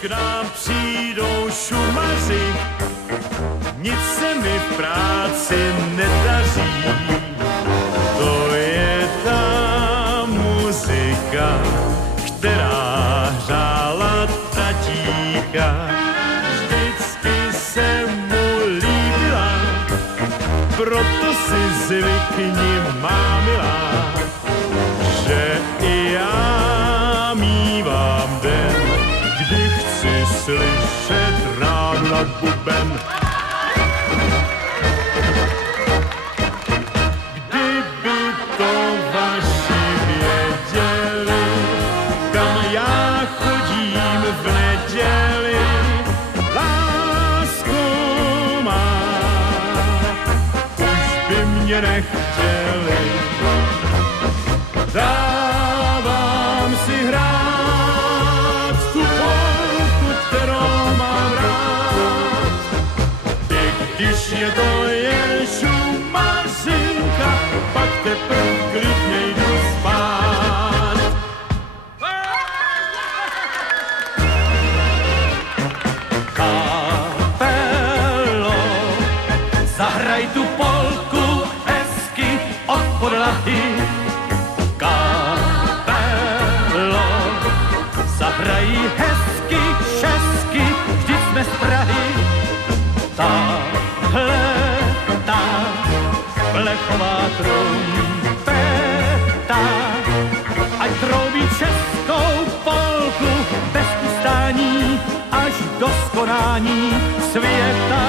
k nám přijdou šumaři, nic se mi v práci nedaří. To je ta muzika, která hřála tatíka. Vždycky se mu líbila, proto si zvykni, má milá, že i já mívám den, kdy chci slyšet ráno buben. Kdyby to vaši věděli, kam já chodím v neděli, lásko má, už by mě nechtěli. Dávám si hrát tu polku, kterou mám rád, i když je to jen šumařinka, pak teprv klidně jdu spát. Kapelo, zahraj tu polku hezky od podlahy. Kapelo, zahraj hezky, šesky, vždyť jsme z Prahy. Tahle ta plechová trumpeta, ať troubí českou polku bez ustání až do skonání světa.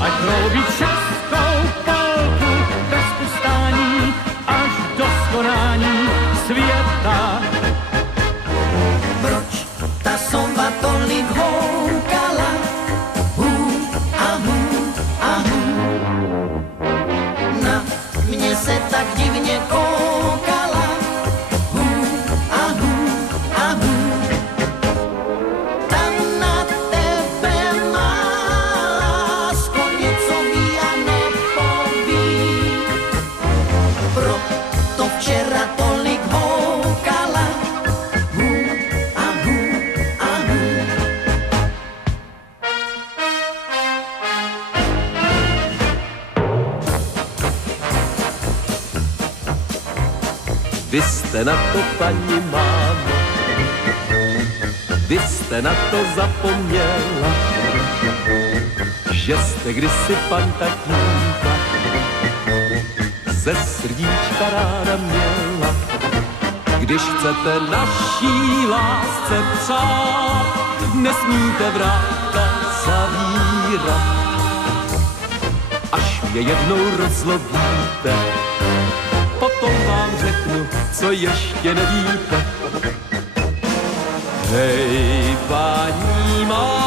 Ať troubí českou polku bez ustání až do skonání světa. Proč ta sova tolik houkala? Na mě se tak divně koukala. Ta na tebe má lásko něco ví a nepoví. Proto včera tolik houkala. Vy jste na to, paní mámo, vy jste na to zapomněla, že jste kdysi pantatínka ze srdíčka ráda měla. Když chcete naší lásce přát, nesmíte vrátka zavírat. Až mě jednou rozlobíte, potom vám řeknu, co ještě nevíte. Hej, paní má